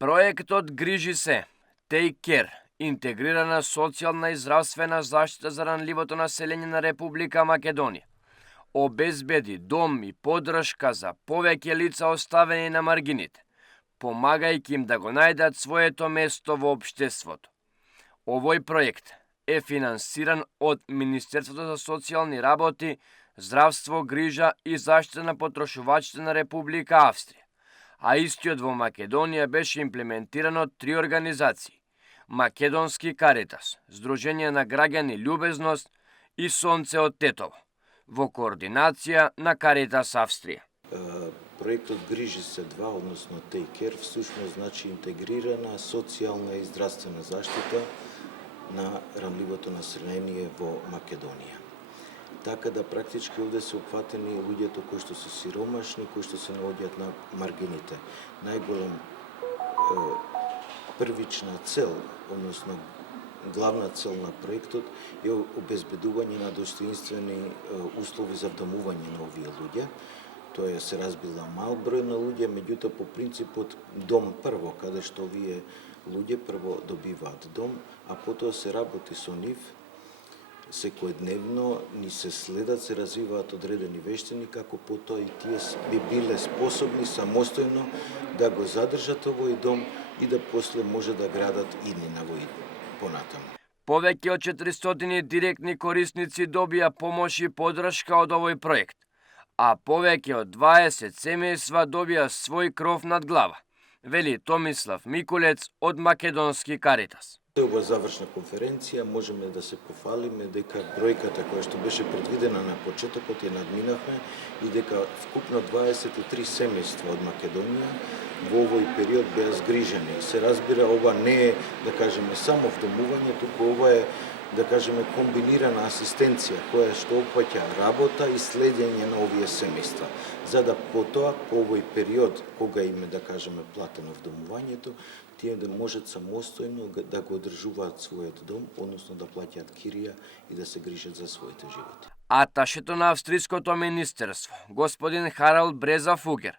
Проектот Грижи се, Take Care, интегрирана социјална и здравствена заштита за ранливото население на Република Македонија, обезбеди дом и поддршка за повеќе лица оставени на маргините, помагајќи им да го најдат своето место во општеството. Овој проект е финансиран од Министерството за социјални работи, здравство, грижа и заштита на потрошувачите на Република Австрија, а истиот во Македонија беше имплементиран од 3 организации: Македонски Каритас, Сдружение на граѓани Љубезност и Сонце од Тетово, во координација на Каритас Австрија. Проектот Грижи се 2, односно Take Care, всушност значи интегрирана социјална и здравствена заштита на ранливото население во Македонија. Така да практички овде се опфатени луѓето кои што се сиромашни, кои што се наоѓаат на маргините. Најголем првична цел, односно главна цел на проектот е обезбедување на достоинствени услови за вдомување на овие луѓе. Тоа се разбила мал број на луѓе, меѓутоа по принципот дом прво, каде што овие луѓе прво добиваат дом, а потоа се работи со нив секојдневно, ни се следат, се развиваат одредени вештини, како потоа и тие би биле способни самостојно да го задржат овој дом и да после може да градат иднина во понатаму. Повеќе од 400 директни корисници добија помош и поддршка од овој проект, а повеќе од 20 семејства добија свој кров над глава, вели Томислав Микулец од Македонски Каритас. Во завршна конференција можеме да се пофалиме дека бројката која што беше предвидена на почетокот ја надминавме и дека вкупно 23 семејства од Македонија во овој период беа згрижени. Се разбира, ова не е, да кажеме, само вдомување, туку ова е, да кажеме, комбинирана асистенција која што опфаќа работа и следење на овие семејства, за да потоа по овој период кога им е, да кажеме, платено вдомувањето, тие да можат самостојно да го одржуваат својот дом, односно да плаќаат кирија и да се грижат за своите животи. Аташето на Австриското министерство, господин Харалд Бреза Фугер,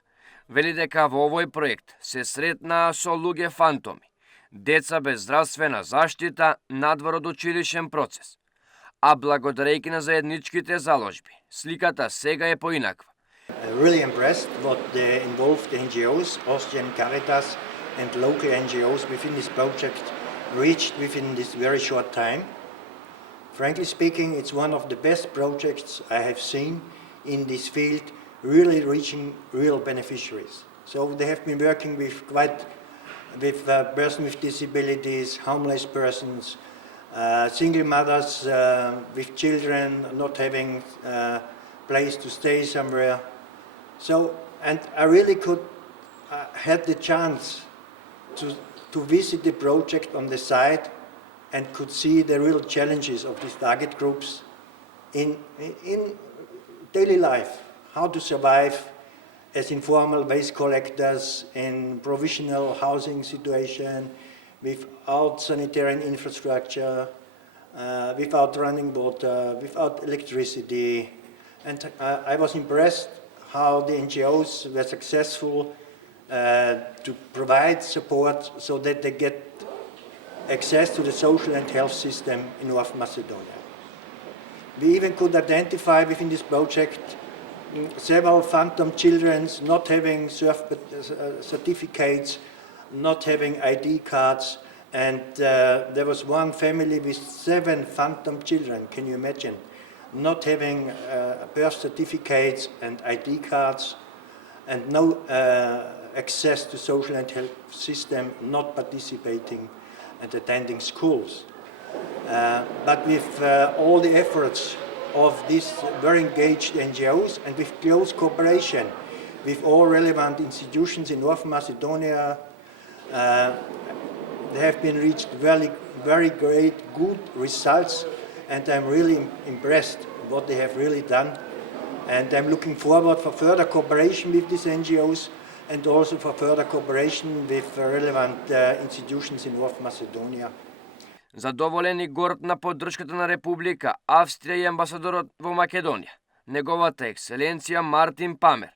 вели дека во овој проект се сретнаа со луѓе фантоми, деца без здравствена заштита надвор од училишен процес. А благодарејќи на заедничките заложби, сликата сега е поинаква. Really impressed what the involved NGOs, Austrian Caritas and local NGOs within this project reached within this very short time. Frankly speaking, it's one of the best projects I have seen in this field, really reaching real beneficiaries. So they have been working with persons with disabilities, homeless persons, single mothers with children not having place to stay somewhere. So, and I really had the chance to visit the project on the site and could see the real challenges of these target groups in daily life, how to survive as informal waste collectors in provisional housing situation, without sanitary infrastructure, without running water, without electricity. And I was impressed how the NGOs were successful to provide support so that they get access to the social and health system in North Macedonia. We even could identify within this project several phantom children not having certificates, not having ID cards, and there was one family with 7 phantom children, can you imagine? Not having birth certificates and ID cards, and no access to social and health system, not participating and attending schools. But with all the efforts of these very engaged NGOs and with close cooperation with all relevant institutions in North Macedonia, they have been reached very great, good results, and I'm really impressed what they have really done. And I'm looking forward for further cooperation with these NGOs and also for further cooperation with relevant institutions in North Macedonia. Задоволен и горд на поддршката на Република Австрија и амбасадорот во Македонија, неговата екселенција Мартин Памер,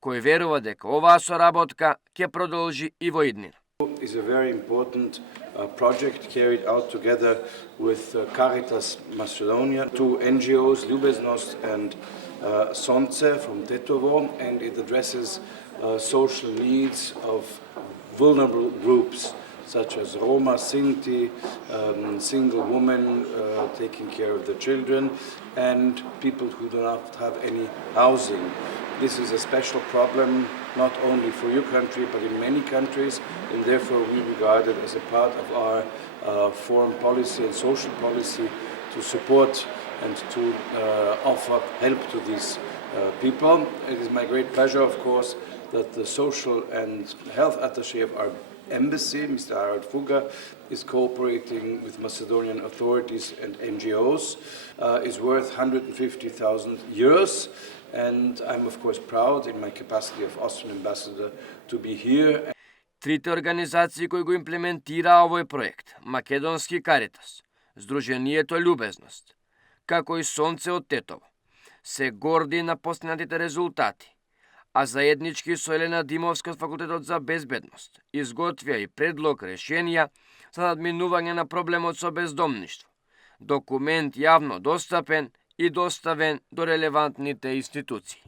кој верува дека оваа соработка ќе продолжи и во иднина. Is a very important project carried out together with Caritas Macedonia, two NGOs, Ljubeznost and Sonce from Tetovo, and it addresses social needs of vulnerable groups such as Roma, Sinti, single women taking care of the children, and people who do not have any housing. This is a special problem not only for your country but in many countries, and therefore we regard it as a part of our foreign policy and social policy to support and to offer help to these people. It is my great pleasure, of course, that the social and health attaché of our embassy, Mr. Harald Fugger, is cooperating with Macedonian authorities and NGOs, is worth 150,000 euros. And I'm of course proud in my capacity of Austrian ambassador to be here. Трите организации кои го имплементираа овој проект, Македонски Каритас, Сдруженијето Љубезност, како и Сонце од Тетово, се горди на постигнатите резултати, а заеднички со Елена Димовска од Факултетот за безбедност изготвија и предлог решенија за надминување на проблемот со бездомништво. Документ јавно достапен и доставен до релевантните институции.